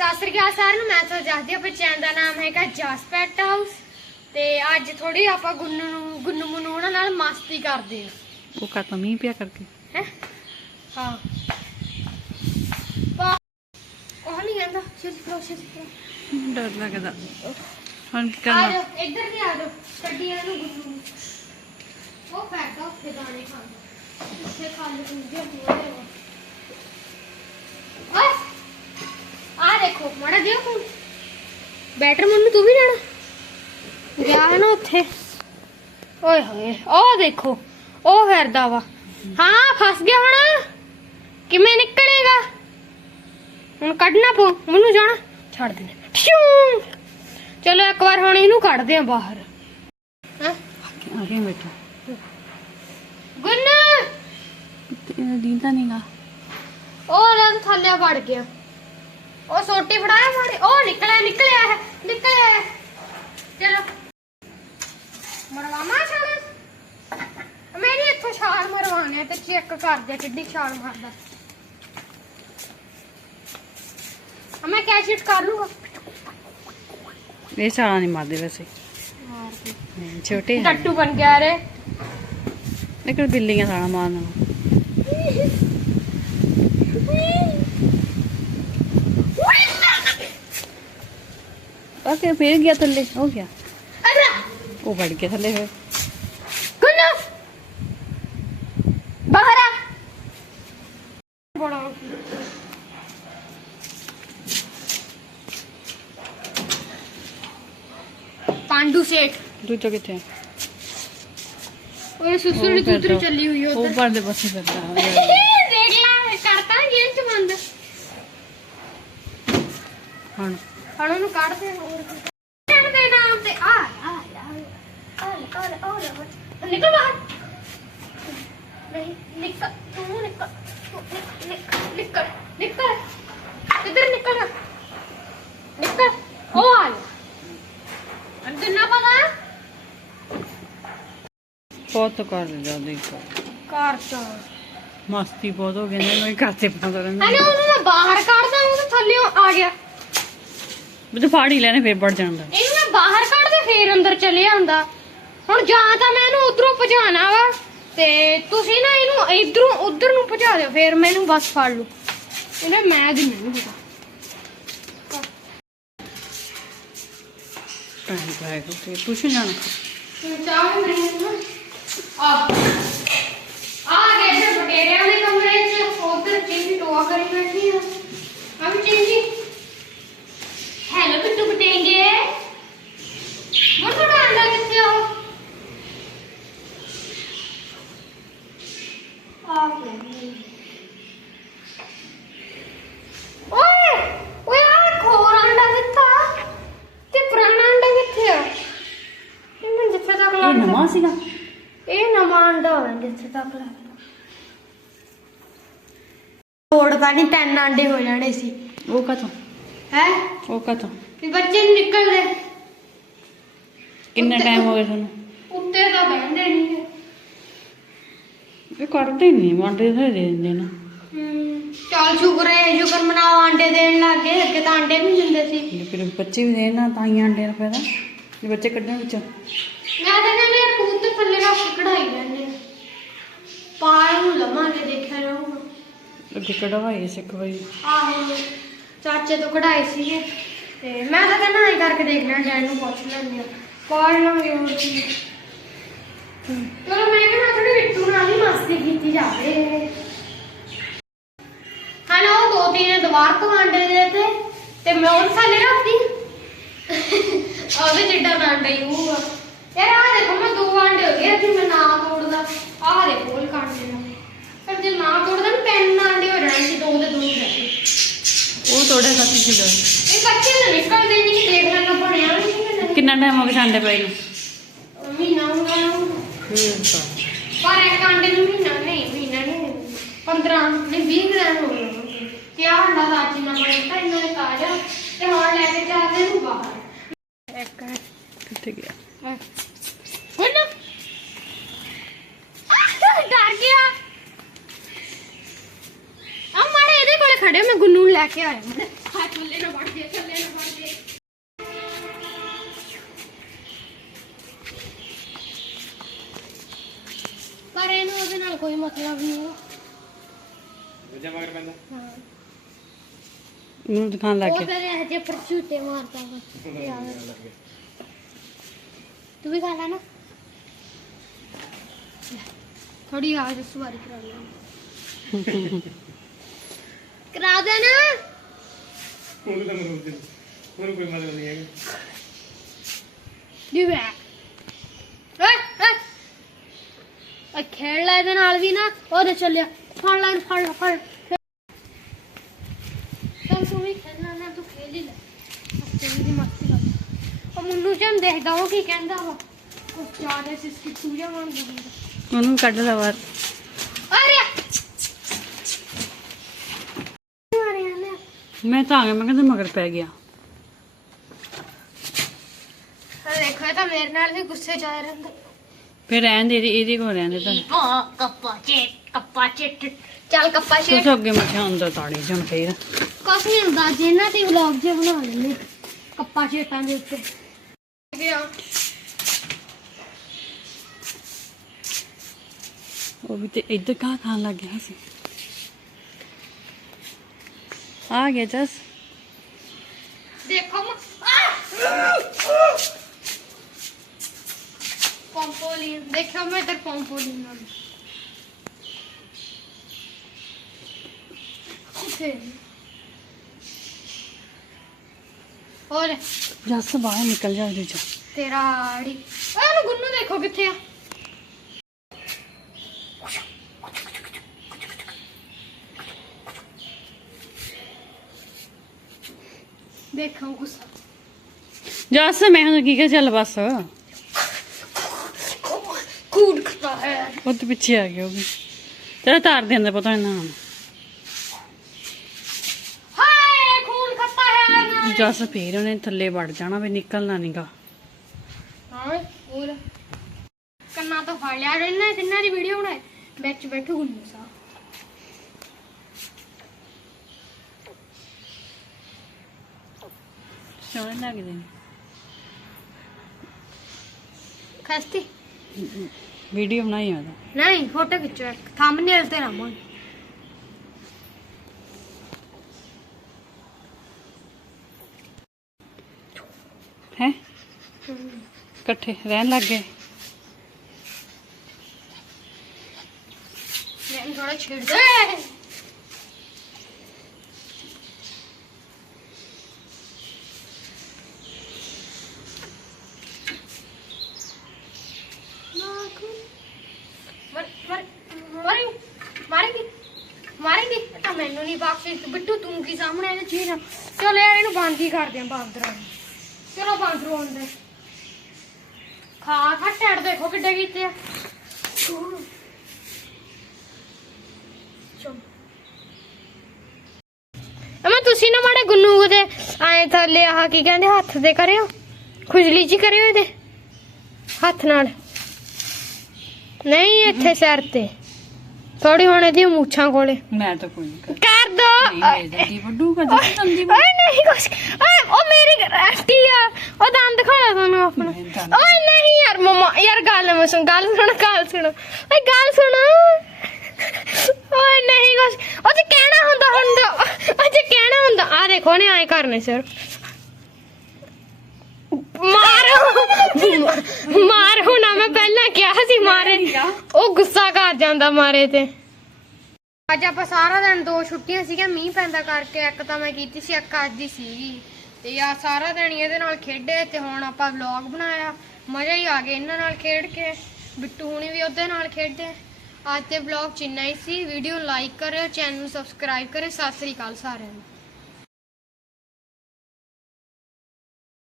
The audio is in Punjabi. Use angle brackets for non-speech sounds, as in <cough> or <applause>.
ਸਤਿ ਸ੍ਰੀ ਅਕਾਲ ਸਾਰਿਆਂ ਨੂੰ ਮੈਂ ਤੁਹਾਨੂੰ ਦੱਸਦੀ ਹਾਂ ਬੱਚਿਆਂ ਦਾ ਨਾਮ ਹੈਗਾ ਜਸ ਪੈਟ ਹਾਊਸ ਤੇ ਅੱਜ ਥੋੜੀ ਆਪਾਂ ਗੁੰਨੂ ਨੂੰ ਗੁੰਨੂ ਮੁੰਨੂ ਉਹਨਾਂ ਨਾਲ ਮਸਤੀ ਕਰਦੇ ਉਹ ਕਰਤਾ ਮੀਂਹ ਪਿਆ ਕਰਕੇ। ਹਾਂ? ਹੈ। ਹਾਂ ਉਹ ਨਹੀਂ ਕਹਿੰਦਾ ਚਲ ਕਰੋ ਚਲ ਡਰ ਲੱਗਦਾ। ਹੁਣ ਕੀ ਆ ਕਰਨਾ ਜਾਓ ਇੱਧਰ ਦੀ ਆ ਜਾਓ ਕੱਢੀਆਂ ਨੂੰ ਗੁੰਨੂ। ਉਹ ਫੈਕਦਾ ਉੱਥੇ ਦਾਣੇ ਖਾਂਦਾ। ਉੱਥੇ ਖਾ ਲੈ ਤੂੰ ਜੇ ਹੋਏ ਓਏ! ਆ ਦੇਖੋ ਮਾੜਾ ਜਿਹਾ ਫੋਨ ਬੈਟਰ ਮੈਨੂੰ ਤੂੰ ਵੀ ਲੈਣਾ। ਗਿਆ ਹੈ ਨਾ ਉੱਥੇ। ਓਏ ਹੋਏ ਉਹ ਦੇਖੋ ਉਹ ਫਿਰਦਾ ਵਾ। ਹਾਂ ਫਸ ਗਿਆ ਹੁਣ। ਕਿਵੇਂ ਨਿਕਲੇਗਾ? ਹੁਣ ਕੱਢਣਾ ਪਊ ਮੈਨੂੰ ਜਾਣਾ। ਛੱਡ ਦੇ। ਫਿਊ। ਚਲੋ ਇੱਕ ਵਾਰ ਹੁਣ ਇਹਨੂੰ ਕੱਢਦੇ ਆ ਬਾਹਰ। ਹਾਂ? ਆ ਕੇ ਬੈਠਾ ਗੁੰਨ! ਤੇ ਦੀਦਾ ਨਹੀਂਗਾ ਉਹ ਲੈ ਥੱਲੇ ਵੜ ਗਿਆ। ਉਹ ਸੋਟੀ ਫੜਾਇਆ ਮਾੜੇ ਉਹ ਨਿਕਲਿਆ ਨਿਕਲਿਆ ਹੈ ਨਿਕਲਿਆ ਹੈ ਚਲੋ। ਮਰਵਾਮਾ ਛਾਲ? ਮੈਂ ਨਹੀਂ ਇੱਥੋਂ ਛਾਲ ਮਰਵਾਉਣੀ ਤੇ ਚੈੱਕ ਕਰਦੇ ਕਿੱਡੀ ਛਾਲ ਮਾਰਦਾ। ਮੈਂ ਕੈਚ ਕਰ ਲੂਗਾ। ਇਹ ਸਾਲਾ ਨਹੀਂ ਮਾਰਦੇ ਵੈਸੇ। ਛੋਟੇ ਟੱਟੂ ਬਣ ਗਿਆ ਰੇ। ਲੇਕਿਨ ਬਿੱਲੀਆਂ ਸਾਲਾ ਮਾਰਨਾ ਫੇਰ ਗਿਆ ਥੱਲੇ ਹੋ ਗਿਆ ਅਰੇ ਉਹ ਵੜ ਗਿਆ ਥੱਲੇ ਫਿਰ ਗੁੰਨੂ ਬਾਹਰ ਆ ਬੜਾ ਪਾਂਡੂ ਸੇਠ ਦੂਜਾ ਕਿੱਥੇ ਹੈ ਉਹ ਸੁਸੁਰੀ ਉਹ ਤੂਤਰੀ ਫਿਰਦਾ। ਚੱਲੀ ਹੋਈ ਉਹ ਉਧਰ ਪਰਦੇ ਪਾਸੇ ਫਿਰਦਾ ਦੇਖ ਲੈ ਕਰਤਾ ਜੇਲ੍ਹ ਚ ਬੰਦ ਹੁਣ ਉਹਨੂੰ ਕੱਢ ਦੇ ਹੋਰ ਕੀ ਦੇ ਨਾਮ ਤੇ। ਆ ਆ ਆ ਆ ਆ ਆ ਨਿਕਲ ਬਾਹਰ। ਨਹੀਂ ਨਿਕਲ ਤੂੰ ਨਿਕਲ ਤੂੰ ਨਿਕ- ਨਿਕ- ਨਿਕਲ ਨਿਕਲ। ਕਿੱਧਰ ਨਿਕਲ? ਨਿਕਲ। ਉਹ ਆ ਅੰਦਰ ਨਾ ਪਤਾ? ਬਹੁਤ ਕਰ ਲਿਆ ਦੇਖ। ਕਰਤਾ ਮਸਤੀ ਬਹੁਤ ਹੋ ਗਈ ਨੇ ਮੈਂ ਕਰਤੇ ਪਤਾ ਰਹਿੰਦਾ ਅਨੇ ਉਹਨੂੰ ਮੈਂ ਬਾਹਰ ਕੱਢਦਾ ਉਹ ਤਾਂ ਥੱਲੇ ਆ ਗਿਆ। ਵੀ ਤੂੰ ਫਾੜ ਹੀ ਲੈਣੇ ਫੇਰ ਵੜ ਜਾਂਦਾ। ਇਹਨੂੰ ਮੈਂ ਬਾਹਰ ਕੱਢ ਦੇ ਫੇਰ ਅੰਦਰ ਚਲੇ ਆਂਦਾ ਹੁਣ ਜਾਂ ਤਾਂ ਮੈਂ ਇਹਨੂੰ ਉਧਰੋਂ ਭਜਾਣਾ ਵਾ ਤੇ ਤੁਸੀਂ ਨਾ ਇਹਨੂੰ ਇਧਰੋਂ ਉਧਰ ਨੂੰ ਭਜਾ ਦਿਓ ਫੇਰ ਮੈਨੂੰ ਬਸ ਫੜ ਲਓ ਇਹਨੇ ਮੈਂ ਦੀ ਨਹੀਂ ਪਤਾ ਟਾਈਮ ਪਾਇਆ ਕਿ ਟਿਊਸ਼ਨ ਜਾਣਾ। ਚਾਹ ਮੇਰੀ ਨਾ। ਆ। ਆ ਗਏ ਤੇ ਬਟੇਰਿਆਂ ਦੇ ਕਮਰੇ ਚ ਉਧਰ ਚੀਜ਼ੀ ਟੋਆ ਕਰੀ ਬੈਠੀ ਆ ਵੀ ਚੀਜ਼ੀ ਹੈਲੋ ਬਿੱਟੂ ਬਟੇਂਗੇ ਮੋਰ ਤੁਹਾਡਾ ਅੰਡਾ ਕਿੱਥੇ ਹੋ ਆ ਗਿਆ ਓਏ ਓਏ ਆ ਖੋਰ ਅੰਡਾ ਕਿੱਥਾ ਤੇ ਪੁਰਾਣਾ ਅੰਡਾ ਕਿੱਥੇ ਆ ਇਹਨੂੰ ਜਿੱਥੇ ਤੱਕ ਇਹ ਲੱਗਦਾ ਨਵਾਂ ਸੀਗਾ ਇਹ ਨਵਾਂ ਅੰਡਾ ਹੋਣਾ ਜਿੱਥੇ ਤੱਕ ਲੱਗਦਾ ਤੋੜ ਕਾਣੀ ਤਿੰਨ ਆਂਡੇ ਹੋ ਜਾਣੇ ਸੀ। ਉਹ ਕਾਤੋਂ ਹੈ? ਉਹ ਕਾਤੋਂ ਵੀ ਬੱਚੇ ਨੀ ਨਿਕਲਦੇ। ਕਿੰਨਾ ਉੱਤੇ- ਟਾਈਮ ਹੋ ਗਿਆ ਤੁਹਾਨੂੰ? ਉੱਤੇ ਤਾਂ ਬਹਿੰਦੇ ਨਹੀਂ ਇਹ ਕਰਦੇ ਨਹੀਂ ਵਾਂਡੇ ਦੇ ਦੇ ਦਿੰਦੇ ਨਾ। ਚੱਲ ਸ਼ੁਕਰ ਹੈ ਸ਼ੁਕਰ ਮਨਾਓ ਆਂਡੇ ਦੇਣ ਲੱਗ ਗਏ ਅੱਗੇ ਤਾਂ ਆਂਡੇ ਵੀ ਦਿੰਦੇ ਸੀ। ਫਿਰ ਬੱਚੇ ਵੀ ਦੇਣ ਤਾਂ ਹੀ ਆਂਡੇ ਦਾ ਫਾਇਦਾ। ਜੇ ਬੱਚੇ ਕੱਢਣ ਵਿੱਚ। ਮੈਂ ਤਾਂ ਕਹਿੰਦੀ ਯਾਰ ਕਬੂਤਰ ਥੱਲੇ ਰੱਖ ਕੇ ਕਢਾਈ ਜਾਂਦੇ ਪਾਲ ਨੂੰ ਲਵਾਂਗੇ ਦੇਖਿਆ ਰਹੂਗਾ ਅੱਗੇ ਕਢਵਾਈ ਸਿੱਖ ਵਾਰੀ ਆਹੋ ਚਾਚੇ ਤੋਂ ਕਢਾਏ ਸੀਗੇ। ਤੇ ਮੈਂ ਤਾਂ ਕਹਿੰਦਾ ਐਂ ਕਰਕੇ ਦੇਖ ਲੈਣਾ ਡੈਡ ਨੂੰ ਪੁੱਛ ਲੈਂਦੇ ਆ ਕਾਲ ਲਾਂਗੇ ਹੋਰ ਕੀ। ਚਲੋ ਮੈਂ ਕਹਿੰਦਾ ਥੋੜੀ ਵਿੱਟੂ ਨਾਲ ਹੀ ਮਸਤੀ ਕੀਤੀ ਜਾਵੇ। ਹਾਂ ਨਾ ਉਹ ਦੋ ਤਿੰਨ ਦੀਵਾਰ ਤੋਂ ਆਂਡੇ ਦੇ ਤੇ ਤੇ ਮੈਂ ਉਹ ਥੱਲੇ ਰੱਖਦੀ। ਉਹਦੇ ਜਿੱਡਾ ਆਂਡਾ ਹੀ ਹੋਊਗਾ। ਯਾਰ ਆਹ ਦੇਖੋ ਮੈਂ ਦੋ ਆਂਡੇ ਹੋ ਗਏ ਜੇ ਮੈਂ ਨਾ ਤੋੜਦਾ। ਆਹ ਦੇਖੋ ਉਹ ਕਾਂਡੇ ਦਾ ਪਰ ਜੇ ਨਾ ਤੋੜਦਾ ਨਾ ਤਿੰਨ ਆਂਡੇ ਹੋ ਜਾਣੇ ਸੀ ਦੋ ਦੇ ਦੋ ਹੀ ਰਹਿ ਗਏ ਉਹ ਤੋੜੇ ਕਾਤੀ ਸੀਗਾ ਇਹ ਬੱਚੇ ਤਾਂ ਨਿਕਲਦੇ ਨਹੀਂ ਦੇਖ ਲੈਣਾ ਬਣਿਆ ਵੀ ਨਹੀਂ ਕਿੰਨਾ ਟਾਈਮ ਹੋ ਗਿਆ ਆਂਡੇ ਪਏ ਨੂੰ? ਮਹੀਨਾ ਹੋ ਗਿਆ ਨਾ। ਠੀਕ ਆ ਪਰ ਇੱਕ ਆਂਡੇ ਨੂੰ ਮਹੀਨਾ ਨਹੀਂ ਮਹੀਨਾ ਨਹੀਂ 15 ਨਹੀਂ 20 ਦਿਨ ਹੋ ਗਏ। ਕਿ ਆਹ ਅੰਡਾ ਦਾ ਅੱਜ ਨਾ ਬਣਦਾ ਇਹਨਾਂ ਨੇ ਤਾਜ਼ਾ ਤੇ ਹੁਣ ਲੈ ਕੇ ਜਾਂਦੇ ਨੂੰ ਬਾਹਰ ਇੱਕ ਕਿੱਥੇ ਗਿਆ ਹੁਣ ਡਰ ਗਿਆ ਆ ਮਾੜੇ ਇਹਦੇ ਕੋਲੇ ਖੜੇ ਮੈਂ ਗੁੰਨੂ ਨੂੰ ਲੈ ਕੇ ਆਇਆ ਮੈਂ ਹਾਂ ਥੱਲੇ ਨਾ ਵੜ ਜੇ ਥੱਲੇ ਨਾ ਵੜ ਜੇ। ਪਰ ਇਹਨੂੰ ਉਹਦੇ ਨਾਲ ਕੋਈ ਮਤਲਬ ਨਹੀਂ ਹੈ ਦੂਜਾ ਮਗਰ ਪੈਂਦਾ। ਹਾਂ। ਮੈਨੂੰ ਦਿਖਾਣ ਲੱਗ ਉਹ ਗਿਆ। ਫਿਰ ਇਹ ਜੇ ਪਰਚੂਟੇ ਮਾਰਦਾ ਵਾ। ਤੂੰ ਵੀ ਖਾ ਲੈ ਨਾ। ਥੋੜੀ ਆ ਜਾ ਸਵਾਰੀ ਕਰਾ ਲੈ <laughs> ਕਰਾ ਦੇ ਨਾ ਉਹਨੂੰ ਤਾਂ ਮਰੂਦ ਦੇ ਉਹਨੂੰ ਕੋਈ ਮਤਲਬ ਨਹੀਂ। ਹੈਗਾ ਦੀ ਵੇ ਏ ਆ ਖੇਡ ਲੈ ਇਹਦੇ ਨਾਲ ਵੀ ਨਾ। ਉਹਦੇ ਚੱਲਿਆ। ਫੜ ਲੈ ਇਹਨੂੰ, ਫੜ ਲੈ ਫੜ ਚੱਲ ਤੂੰ ਵੀ ਖੇਡਣਾ ਨਾ ਤੂੰ ਖੇਡ ਹੀ ਲੈ। ਅੱਛੇ ਦੀ ਮਸਤੀ ਕਰ ਉਹ ਮੁੰਨੂ ਜਮ ਦੇਖਦਾ ਉਹ ਕੀ ਕਹਿੰਦਾ ਵਾ? ਉਹ ਚਾਰੇ ਸਿਸਕੀ ਚੂਜਾ ਮੰਨ ਦਿੰਦਾ ਉਹਨੂੰ ਕੱਢ ਲੈ ਬਾਹਰ। ਅਰੇ ਮਾਰੇ ਨਾ ਮੈਂ ਤਾਂ ਆ ਗਿਆ ਮੈਂ ਕਹਿੰਦਾ ਮਗਰ ਪੈ ਗਿਆ। ਅਰੇ ਦੇਖੋ ਇਹ ਤਾਂ ਮੇਰੇ ਨਾਲ ਵੀ ਗੁੱਸੇ ਚ ਆ ਰਹਿੰਦਾ। ਫਿਰ ਰਹਿਣ ਦੇ ਇਹਦੇ- ਇਹਦੇ ਕੋਲ ਰਹਿਣ ਦੇ ਤਾਂ। ਕੱਪਾ ਚੇਟ ਕੱਪਾ ਚੇਟ। ਚੱਲ ਕੱਪਾ ਤੂੰ ਚੇਟ ਤਾਂ ਅੱਗੇ ਮੱਛਾ ਅੰਦਰ ਤਾੜੀ ਜਣ ਫੇਰ ਕੁਛ ਨਹੀਂ ਹੁੰਦਾ ਜਿਹਨਾਂ ਤੇ ਵਲੌਗ ਜੇ ਬਣਾ ਲੈਂਦੇ। ਕੱਪਾ ਚੇਟਾਂ ਦੇ ਉੱਤੇ। ਗਿਆ। ਉਹ ਵੀ ਤੇ ਇੱਧਰ ਕਾ ਖਾਣ ਲੱਗ ਗਿਆ ਸੀ? ਆ ਗਿਆ ਜਸ। ਦੇਖੋ ਪੰਪੋਲੀਨ। ਦੇਖੋ ਮੈਂ ਇਧਰ ਪੰਪੋਲੀਨ ਨਾਲ। ਕਿੱਥੇ ਹੋਰ? ਜਸ ਬਾਹਰ ਨਿਕਲ ਜਾ ਉਹਦੇ ਚੋਂ। ਤੇਰਾ ਆੜੀ। ਨੂੰ ਗੁੰਨੂ ਦੇਖੋ ਕਿੱਥੇ ਆ। ਦੇਖੋ ਗੁੱਸਾ ਜਸ ਮੈਂ ਹੁਣ ਕੀ ਕਰ ਚੱਲ ਬਸ। ਕੂੜ ਖਤਾ ਹੈ। ਉਹ ਤੇ ਪਿੱਛੇ ਆ ਗਿਆ ਉਹ ਵੀ। ਤੇਰਾ ਤਾਰ ਦੇ ਅੰਦਰ ਪਤਾ ਨਹੀਂ ਨਾ। ਹਾਏ ਖੂਨ ਖੱਤਾ ਹੈ ਨਾ। ਜਸ ਫੇਰ ਉਹਨੇ ਥੱਲੇ ਵੜ ਜਾਣਾ ਵੀ ਨਿਕਲਣਾ ਨਹੀਂਗਾ ਹਾਂ ਹੋਰ। ਕੰਨਾ ਤੋਂ ਫੜ ਲਿਆ ਰਹਿਣਾ ਤਿੰਨਾਂ ਦੀ ਵੀਡੀਓ ਬਣਾਏ ਵਿੱਚ ਬੈਠੋ ਗੁੰਨੂ ਸਾ। ਸੋਹਣੇ ਲੱਗਦੇ ਨੇ ਖਸਤੀ ਵੀਡੀਓ ਬਣਾਈ ਉਹਦਾ। ਨਹੀਂ ਫੋਟੋ ਖਿੱਚੋ ਇੱਕ। ਥੰਬਨੇਲ ਤੇ ਲਾਵਾਂਗੇ ਹੈ? ਇਕੱਠੇ ਰਹਿਣ ਲੱਗ ਗਏ। ਮੈਂ ਥੋੜਾ ਛੇੜ ਦੇ ਮਰ ਮਰ ਮਾਰੀ ਮਾਰੇਗੀ ਮਾਰੇਗੀ ਤਾਂ ਮੈਨੂੰ ਬਿੱਟੂ, ਤੂੰ ਕੀ ਸਾਹਮਣੇ ਇਹਨੇ ਚੀਜ਼ ਚਲ ਯਾਰ, ਇਹਨੂੰ ਬੰਦ ਹੀ ਕਰਦੇ ਆਂ ਬਾਂਦਰਾਂ ਨੂੰ ਚਲੋ ਬਾਂਦਰੋਂ ਅੰਦਰ ਖਾ ਖਾ ਟੱੜ ਦੇਖੋ ਕਿੱਡੇ ਕੀਤੇ ਆ। ਅਮਾ, ਤੁਸੀਂ ਨਾ ਮਾੜੇ ਗੁੰਨੂ ਦੇ ਐ ਥੱਲੇ ਆਹ ਕੀ ਕਹਿੰਦੇ, ਹੱਥ ਦੇ ਕਰਿਓ। ਖੁਜਲੀ ਜੀ ਕਰਿਓ ਇਹਦੇ। ਹੱਥ ਨਾਲ। ਨਹੀਂ, ਇੱਥੇ ਸਿਰ ਤੇ। ਥੋੜੀ ਹੁਣ ਇਹਦੀ ਮੁੱਛਾਂ ਕੋਲੇ। ਮੈਂ ਤਾਂ ਕੋਈ ਨਹੀਂ ਨਹੀਂ ਵੇਚਦੀ ਵੱਡੂ ਕਦੀ ਸੰਦੀ ਓਏ ਨਹੀਂ ਕੁਛ ਓਏ ਉਹ ਮੇਰੀ ਗਰੰਟੀ ਆ। ਉਹ ਦੰਦ ਦਿਖਾਉਣਾ ਤੁਹਾਨੂੰ ਆਪਣਾ। ਨਹੀਂ, ਦੰਦ। ਓਏ ਨਹੀਂ ਯਾਰ ਮਮਾ ਯਾਰ ਗੱਲ ਮੈਂ ਸੁਣ ਗੱਲ ਸੁਣ ਗੱਲ ਸੁਣ। ਓਏ ਗੱਲ ਸੁਣ। ਓਏ ਨਹੀਂ ਕੁਛ। ਉਹ ਤੇ ਕਹਿਣਾ ਹੁੰਦਾ ਹੁੰਦਾ ਉਹ ਤੇ ਕਹਿਣਾ ਹੁੰਦਾ ਆ ਦੇਖੋ ਨੇ ਐ ਕਰਨੇ ਸਰ। ਮਾਰੋ। ਮਾਰੋ ਨਾ ਮੈਂ ਪਹਿਲਾਂ ਕਿਹਾ ਸੀ ਮਾਰੇ। ਉਹ ਗੁੱਸਾ ਕਰ ਜਾਂਦਾ ਮਾਰੇ ਤੇ। ਅੱਜ ਆਪਾਂ ਸਾਰਾ ਦਿਨ ਦੋ ਛੁੱਟੀਆਂ ਸੀਗੀਆਂ, ਮੀਂਹ ਪੈਂਦਾ ਕਰਕੇ ਇੱਕ ਤਾਂ ਮੈਂ ਕੀਤੀ ਸੀ, ਇੱਕ ਅੱਜ ਦੀ ਸੀਗੀ। ਤੇ ਆ ਸਾਰਾ ਦਿਨ ਇਹਦੇ ਨਾਲ ਖੇਡੇ ਤੇ ਹੁਣ ਆਪਾਂ ਵਲੌਗ ਬਣਾਇਆ। ਮਜ਼ਾ ਹੀ ਆ ਗਿਆ ਇਹਨਾਂ ਨਾਲ ਖੇਡ ਕੇ। ਬਿੱਟੂ ਹੁਣੀ ਵੀ ਉਹਦੇ ਨਾਲ ਖੇਡੇ। ਅੱਜ ਦੇ ਵਲੌਗ ਚ ਇੰਨਾ ਹੀ ਸੀ। ਵੀਡੀਓ ਲਾਈਕ ਕਰਿਓ ਚੈਨਲ ਨੂੰ ਸਬਸਕ੍ਰਾਈਬ ਕਰਿਓ। ਸਤਿ ਸ੍ਰੀ ਅਕਾਲ ਸਾਰਿਆਂ ਨੂੰ।